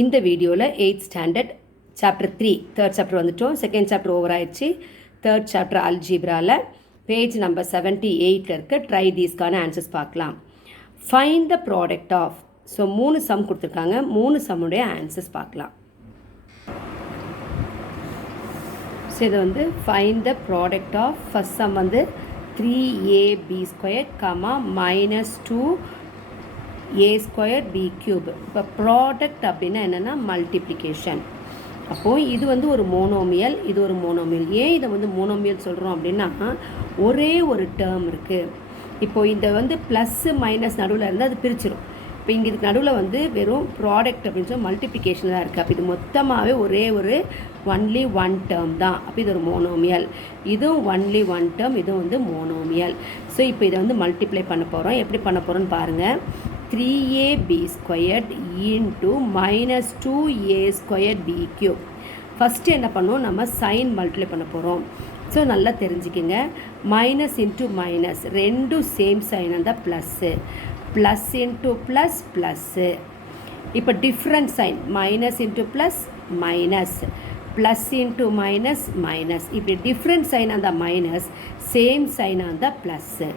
இந்த வீடியோவில் 8th standard chapter 3 third chapter வந்துட்டோம். செகண்ட் சாப்டர் ஓவர் ஆயிடுச்சு. தேர்ட் சாப்டர் அல்ஜீப்ராவில் பேஜ் நம்பர் 78 இருக்க ட்ரை தீஸ்க்கான ஆன்சர்ஸ் பார்க்கலாம். Find the product of. So 3 sum கொடுத்துருக்காங்க. 3 சம்முடைய ஆன்சர்ஸ் பார்க்கலாம். ஸோ இது வந்து find the product of. First sum வந்து 3ab² minus 2a² b³ இப்போ ப்ராடக்ட் அப்படின்னா என்னென்னா மல்டிப்ளிகேஷன். அப்போது இது வந்து ஒரு மோனோமியல், இது ஒரு மோனோமியல். ஏன் இதை வந்து மோனோமியல் சொல்கிறோம் அப்படின்னா ஒரே ஒரு டேர்ம் இருக்குது. இப்போது இந்த வந்து ப்ளஸ்ஸு மைனஸ் நடுவில் இருந்தால் அது பிரிச்சிடும். இப்போ இங்கே இதுக்கு நடுவில் வந்து வெறும் ப்ராடக்ட் அப்படின்னு சொல்லி மல்டிப்ளிகேஷன் தான் இருக்குது. அப்போ இது மொத்தமாகவே ஒரே ஒரு ஒன்லி ஒன் டேர்ம் தான். அப்போ இது ஒரு மோனோமியல். இதுவும் ஒன்லி ஒன் டேர்ம், இதுவும் வந்து மோனோமியல். ஸோ இப்போ இதை வந்து மல்டிப்ளை பண்ண போகிறோம். எப்படி பண்ண போகிறோன்னு பாருங்கள். 3ab² into minus 2a² b³. First என்ன பண்ணுவோம், நம்ம சைன் மல்டிப்ளை பண்ண போகிறோம். ஸோ நல்லா தெரிஞ்சுக்கிங்க. மைனஸ் இன்ட்டு மைனஸ் ரெண்டும் சேம் சைன் அந்த plus, plus into plus plus. இப்போ different sign minus into plus minus, plus into minus minus. இப்படி டிஃப்ரெண்ட் சைன் அந்த மைனஸ், சேம் சைன் அந்த ப்ளஸ்ஸு.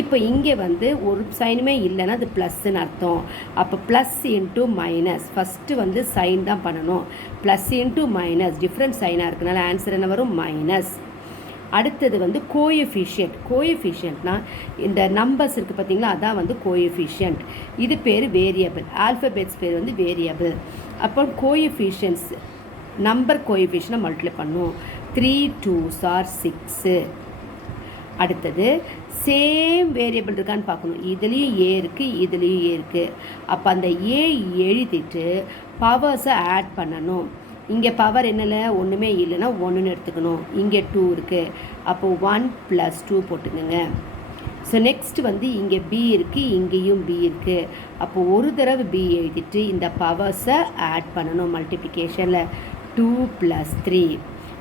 இப்போ இங்கே வந்து ஒரு சைனுமே இல்லைன்னா அது ப்ளஸ்ன்னு அர்த்தம். அப்போ ப்ளஸ் இன்ட்டு மைனஸ் ஃபஸ்ட்டு வந்து சைன் தான் பண்ணணும். ப்ளஸ் இன்ட்டு மைனஸ் டிஃப்ரெண்ட் சைனாக இருக்கனால ஆன்சர் என்ன வரும், மைனஸ். அடுத்தது வந்து கோஎஃபிஷியன்ட். கோஎஃபிஷியன்ட்னா இந்த நம்பர்ஸ் இருக்குது பார்த்தீங்களா, அதான் வந்து கோஎஃபிஷியன்ட். இது பேர் வேரியபிள். ஆல்ஃபபெட்ஸ் பேர் வந்து வேரியபிள். அப்போ கோஎஃபிஷியன்ஸ் நம்பர் கோஎஃபிஷியனை மல்டிப்ளை பண்ணும். 3 2s are 6. அடுத்தது சேம் வேரியபிள் இருக்கான்னு பார்க்கணும். இதுலேயும் ஏ இருக்குது, இதுலேயும் ஏ இருக்குது. அப்போ அந்த ஏ எழுதிட்டு பவர்ஸை ஆட் பண்ணணும். இங்கே பவர் என்னல ஒன்றுமே இல்லைன்னா 1ன்னு எடுத்துக்கணும். இங்கே 2 இருக்குது. அப்போது 1 + 2 போட்டுக்கோங்க. ஸோ நெக்ஸ்ட் வந்து இங்கே பி இருக்குது, இங்கேயும் பி இருக்குது. அப்போது ஒரு தடவை பி எழுதிட்டு இந்த பவர்ஸை ஆட் பண்ணணும் மல்டிப்ளிகேஷனில். 2 + 3.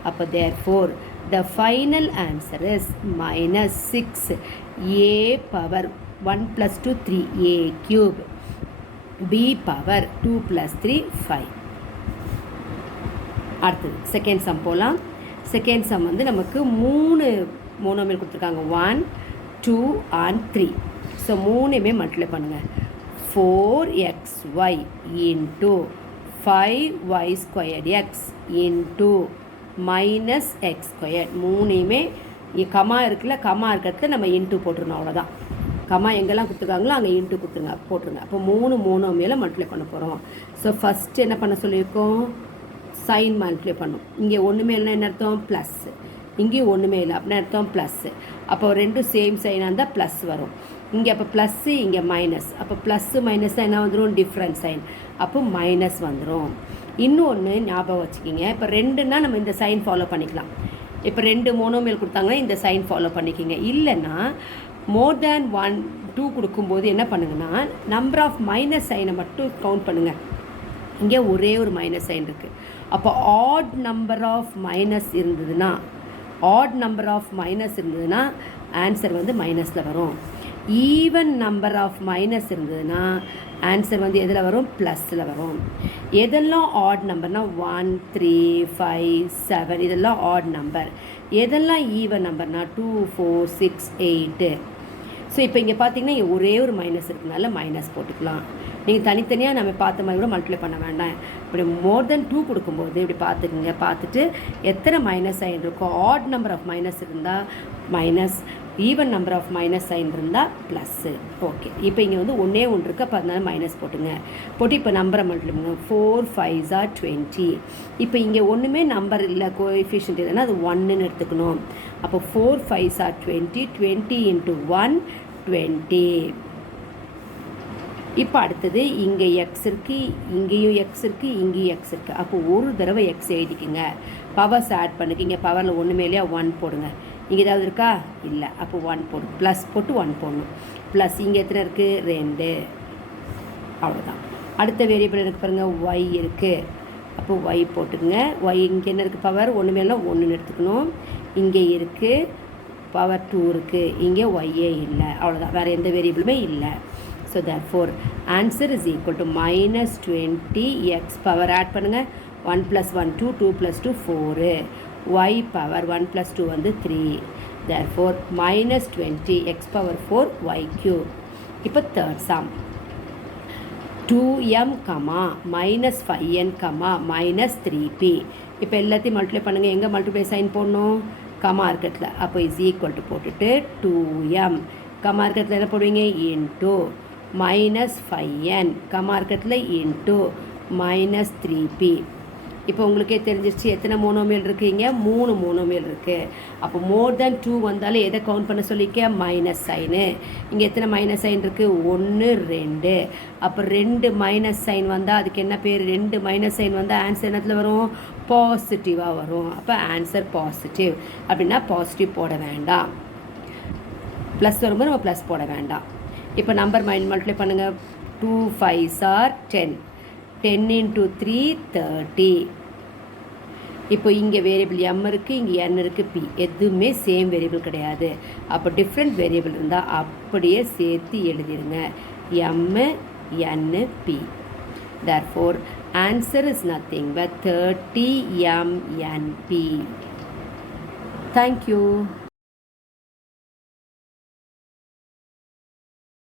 அப்போ therefore the final answer is minus 6 a power 1 + 2 3a³ b power 2 + 3 5. அடுத்தது செகண்ட் சம் போகலாம். செகண்ட் சம் வந்து நமக்கு 3 மோனோமியல் கொடுத்துருக்காங்க. 1 2 and 3. ஸோ 3மே மல்டிப்ளை பண்ணுங்கள். 4xy into 5y² into மைனஸ் x². 3மே கமா இருக்குல்ல, கமா இருக்கிறதுல நம்ம இன்ட்டு போட்டுருணும். அவ்வளோதான். கமா எங்கெல்லாம் கொடுத்துருக்காங்களோ அங்கே இன்ட்டு கொடுத்துருங்க, போட்டுருங்க. அப்போ 3 மோனோமியலை மல்டிப்ளை பண்ண போகிறோம். ஸோ ஃபஸ்ட்டு என்ன பண்ண சொல்லியிருக்கோம், சைன் மல்டிப்ளை பண்ணும். இங்கே ஒன்றுமே இல்லைன்னா என்ன அர்த்தம், ப்ளஸ்ஸு. இங்கேயும் ஒன்றுமே இல்லை அப்படின்னா அர்த்தம் ப்ளஸ்ஸு. அப்போ ரெண்டும் சேம் சைனாக இருந்தால் ப்ளஸ் வரும். இங்கே அப்போ ப்ளஸ்ஸு, இங்கே மைனஸ். அப்போ ப்ளஸ்ஸு மைனஸாக என்ன வந்துடும், டிஃப்ரெண்ட் சைன். அப்போ மைனஸ் வந்துடும். இன்னொன்று ஞாபகம் வச்சுக்கிங்க. இப்போ 2ன்னா நம்ம இந்த சைன் ஃபாலோ பண்ணிக்கலாம். இப்போ 2 மோனோமியல் கொடுத்தாங்கன்னா இந்த சைன் ஃபாலோ பண்ணிக்கிங்க. இல்லைன்னா மோர் தேன் 1 2 கொடுக்கும்போது என்ன பண்ணுங்கன்னா நம்பர் ஆஃப் மைனஸ் சைனை மட்டும் கவுண்ட் பண்ணுங்கள். இங்கே ஒரே ஒரு மைனஸ் சைன் இருக்குது. அப்போ ஆட் நம்பர் ஆஃப் மைனஸ் இருந்ததுன்னா, ஆட் நம்பர் ஆஃப் மைனஸ் இருந்ததுன்னா ஆன்சர் வந்து மைனஸில் வரும். ஈவன் நம்பர் ஆஃப் மைனஸ் இருந்ததுன்னா ஆன்சர் வந்து எதில் வரும், ப்ளஸில் வரும். எதெல்லாம் ஆட் நம்பர்னால் 1 3 5 7 இதெல்லாம் ஆட் நம்பர். எதெல்லாம் ஈவன் நம்பர்னால் 2 4 6 8. ஸோ இப்போ இங்கே பார்த்தீங்கன்னா இங்கே ஒரே ஒரு மைனஸ் இருக்குனால மைனஸ் போட்டுக்கலாம். நீங்கள் தனித்தனியாக நம்ம பார்த்த மாதிரி கூட மல்டிப்ளை பண்ண வேண்டாம். இப்படி மோர் தென் 2 கொடுக்கும்போது இப்படி பார்த்துக்குங்க. பார்த்துட்டு எத்தனை மைனஸ் சைன் இருக்கும், ஆட் நம்பர் ஆஃப் மைனஸ் இருந்தால் minus, even number of minus sign இருந்தால் ப்ளஸ்ஸு. ஓகே, இப்போ இங்கே வந்து ஒன்றே ஒன்று இருக்குது. அப்போ அதனால மைனஸ் போட்டுங்க. போட்டு இப்போ நம்பரை மல்டிப்ளை பண்ணுங்க. 4 5s are 20. இப்போ இங்கே ஒன்றுமே நம்பர் இல்லை, கோஎஃபிஷியன்ட் இல்லைன்னா அது 1ன்னு எடுத்துக்கணும். அப்போ 4 5s are 20. 20 into 1 20. இப்போ அடுத்தது இங்கே எக்ஸ் இருக்குது, இங்கேயும் எக்ஸ் இருக்குது, இங்கேயும் எக்ஸ் இருக்குது. அப்போ ஒரு தடவை எக்ஸ் எழுதிக்குங்க. பவர்ஸ் ஆட் பண்ணிக்கிங்க. பவரில் ஒன்றுமே இல்லையா, 1 போடுங்க. இங்கே ஏதாவது இருக்கா, இல்லை. அப்போ 1 போடும். ப்ளஸ் போட்டு 1 போடணும். ப்ளஸ் இங்கே எத்தனை இருக்குது, 2. அவ்வளோதான். அடுத்த வேரியபிள் இருக்குது பாருங்கள், ஒய் இருக்குது. அப்போ ஒய் போட்டுக்குங்க. ஒய் இங்கே என்ன இருக்குது, பவர் ஒன்றுமே இல்லை, 1ன்னு எடுத்துக்கணும். இங்கே இருக்குது பவர் 2 இருக்குது. இங்கே ஒய்யே இல்லை. அவ்வளோதான், வேறு எந்த வேரியபிளுமே இல்லை. So therefore answer is equal to minus 20 x power add பண்ணுங்கள் 1 plus 1 2 2 plus 2 4 y power 1 plus 2 வந்து 3 therefore minus 20 x power 4 y cube. இப்போ third sum 2m minus 5n minus 3p. இப்போ எல்லாத்தையும் மல்டிப்ளை பண்ணுங்கள். எங்கே மல்டிப்ளை சைன் போடணும்? Comma இருக்கிறதுல. அப்போ இஸ் ஈக்குவல் டு போட்டுட்டு 2m கமா இருக்கிறதுல என்ன போடுவீங்க? இன்ட்டு மைனஸ் 5n கமா இருக்கிறதுல இன்ட்டு மைனஸ் 3p. இப்போ உங்களுக்கே தெரிஞ்சிருச்சு எத்தனை மோனோமியல் இருக்குது? இங்கே 3 மோனோமியல் இருக்குது. அப்போ மோர் தேன் 2 வந்தாலும் எதை கவுண்ட் பண்ண சொல்லிக்க? Minus sign. இங்கே எத்தனை மைனஸ் சைன் இருக்குது? 1 2. அப்போ 2 மைனஸ் சைன் வந்தால் அதுக்கு என்ன பேர்? 2 மைனஸ் சைன் வந்தால் ஆன்சர் என்னத்தில் வரும்? பாசிட்டிவாக வரும். அப்போ ஆன்சர் பாசிட்டிவ். அப்படின்னா பாசிட்டிவ் போட வேண்டாம். ப்ளஸ் வரும்போது நம்ம ப்ளஸ் போட வேண்டாம். இப்போ நம்பர் மல்டிப்ளை பண்ணுங்கள். 2 5s are 10. 10 into 3 30. இப்போ இங்கே வேரியபிள் m இருக்குது, இங்கே n இருக்குது, p எதுவுமே சேம் வேரியபிள் கிடையாது. அப்போ டிஃப்ரெண்ட் வேரியபிள் இருந்தால் அப்படியே சேர்த்து எழுதிருங்க. m n p. therefore answer is nothing but 30 m n p. Thank you.